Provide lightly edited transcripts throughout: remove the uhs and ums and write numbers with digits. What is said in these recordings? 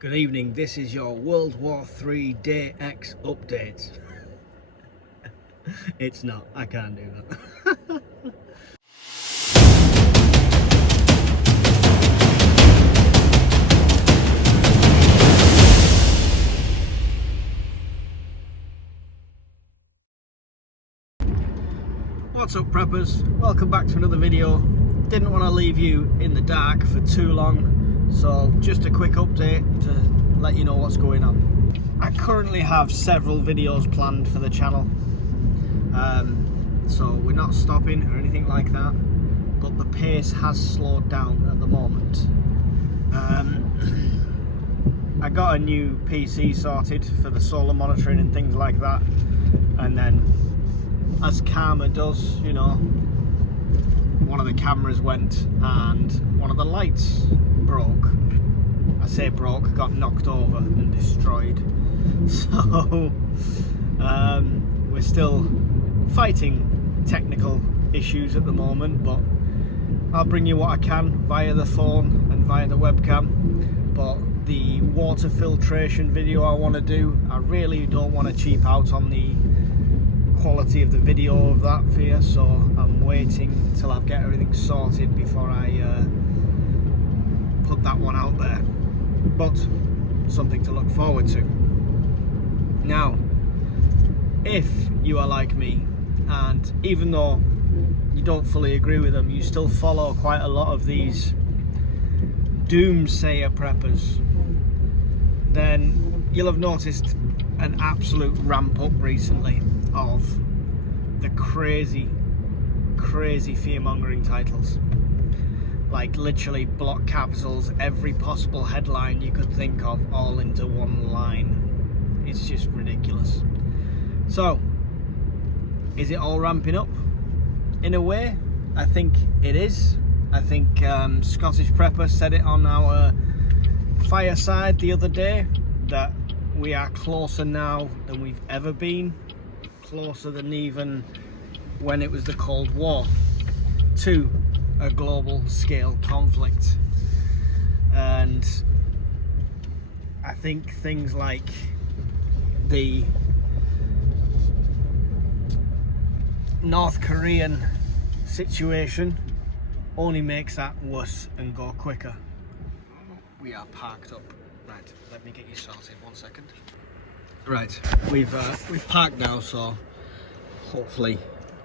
Good evening, this is your World War III Day X update. It's not, I can't do that. What's up preppers? Welcome back to another video. Didn't want to leave you in the dark for too long, so just a quick update to let you know what's going on. I currently have several videos planned for the channel, so we're not stopping or anything like that, but the pace has slowed down at the moment. I got a new PC sorted for the solar monitoring and things like that, and then as karma does, you know, one of the cameras went and one of the lights broke. I say broke, got knocked over and destroyed. So we're still fighting technical issues at the moment, but I'll bring you what I can via the phone and via the webcam. But the water filtration video I want to do, I really don't want to cheap out on the quality of the video of that for you, so I'm waiting till I get everything sorted before I put that one out there, but something to look forward to. Now, if you are like me, and even though you don't fully agree with them, you still follow quite a lot of these doomsayer preppers, then you'll have noticed an absolute ramp up recently of the crazy fear-mongering titles, like literally block capitals, every possible headline you could think of all into one line. It's just ridiculous. So is it all ramping up? In a way, I think it is. I think Scottish Prepper said it on our fireside the other day, that we are closer now than we've ever been, closer than even when it was the Cold War, to a global scale conflict. And I think things like the North Korean situation only makes that worse and go quicker. We are parked up. Right, let me get you sorted, 1 second. Right, we've parked now, so hopefully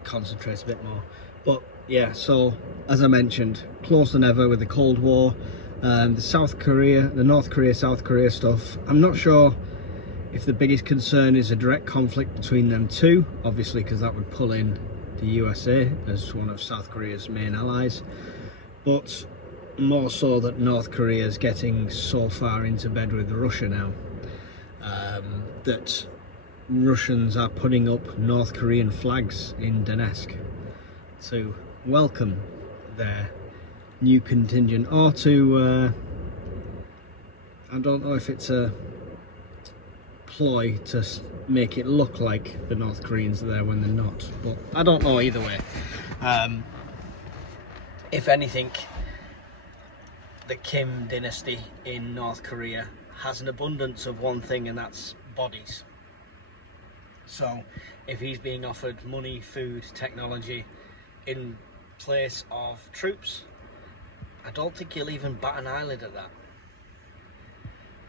concentrate a bit more. But yeah, so as I mentioned, closer than ever with the Cold War, the North Korea, South Korea stuff. I'm not sure if the biggest concern is a direct conflict between them two, obviously, because that would pull in the USA as one of South Korea's main allies, but more so that North Korea is getting so far into bed with Russia now, that Russians are putting up North Korean flags in Donetsk to welcome their new contingent, or to I don't know if it's a ploy to make it look like the North Koreans are there when they're not, but I don't know either way. If anything, the Kim dynasty in North Korea has an abundance of one thing, and that's bodies. So if he's being offered money, food, technology in place of troops, I don't think he'll even bat an eyelid at that.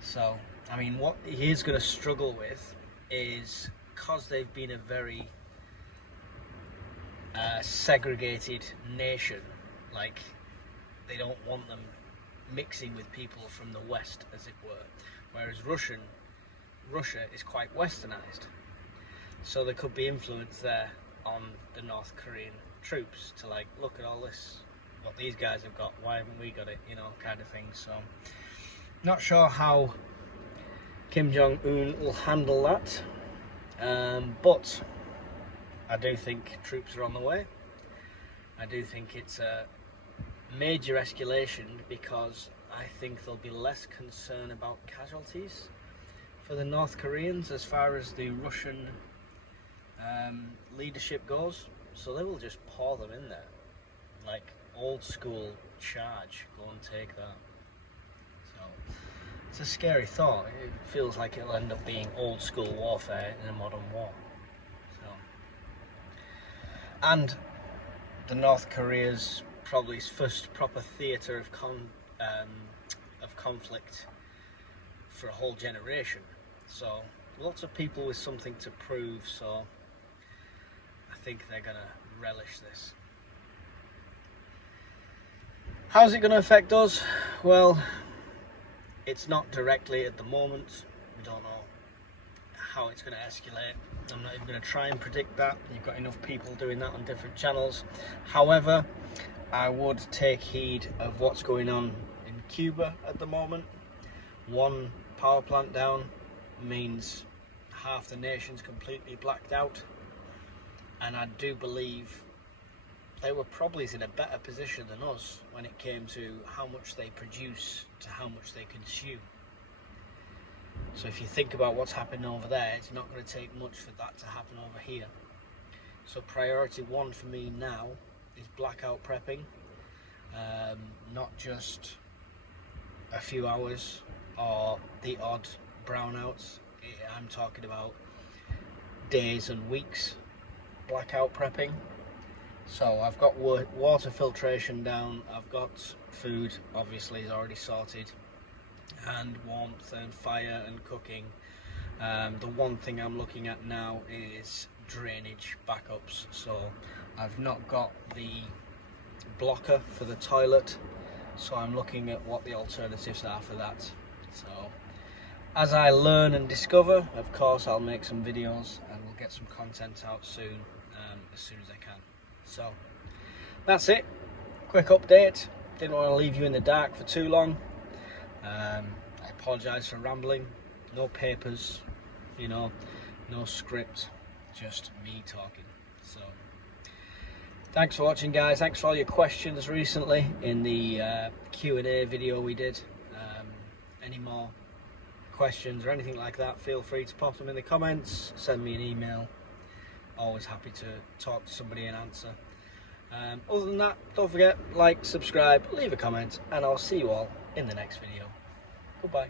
So I mean, what he is going to struggle with is, because they've been a very segregated nation, like they don't want them mixing with people from the West, as it were, whereas Russia is quite westernized, so there could be influence there on the North Korean troops to, like, look at all this, what these guys have got, why haven't we got it, you know, kind of thing. So not sure how Kim Jong-un will handle that, but I do think troops are on the way. I do think it's a major escalation, because I think there'll be less concern about casualties for the North Koreans as far as the Russian leadership goes, so they will just pour them in there, like old school charge, go and take that. So It's a scary thought. It feels like it'll end up being old school warfare in a modern war. So, and the North Korea's probably first proper theatre of conflict for a whole generation. So lots of people with something to prove. So I think they're gonna relish this. How's it going to affect us? Well, it's not directly at the moment. We don't know how it's going to escalate. I'm not even going to try and predict that. You've got enough people doing that on different channels. However, I would take heed of what's going on in Cuba at the moment. One power plant down means half the nation's completely blacked out. And I do believe they were probably in a better position than us when it came to how much they produce to how much they consume. So if you think about what's happening over there, it's not going to take much for that to happen over here. So priority one for me now is blackout prepping. Not just a few hours or the odd brownouts. I'm talking about days and weeks blackout prepping. So I've got water filtration down, I've got food obviously is already sorted, and warmth and fire and cooking. The one thing I'm looking at now is drainage backups. So I've not got the blocker for the toilet, so I'm looking at what the alternatives are for that. So as I learn and discover, of course I'll make some videos and we'll get some content out soon, as soon as I can. So that's it, quick update. Didn't want to leave you in the dark for too long. I apologise for rambling. No papers, you know, no script, just me talking. So thanks for watching, guys. Thanks for all your questions recently in the Q&A video we did. Any more questions or anything like that, feel free to pop them in the comments, send me an email. Always happy to talk to somebody and answer. Other than that, don't forget, like, subscribe, leave a comment, and I'll see you all in the next video. Goodbye.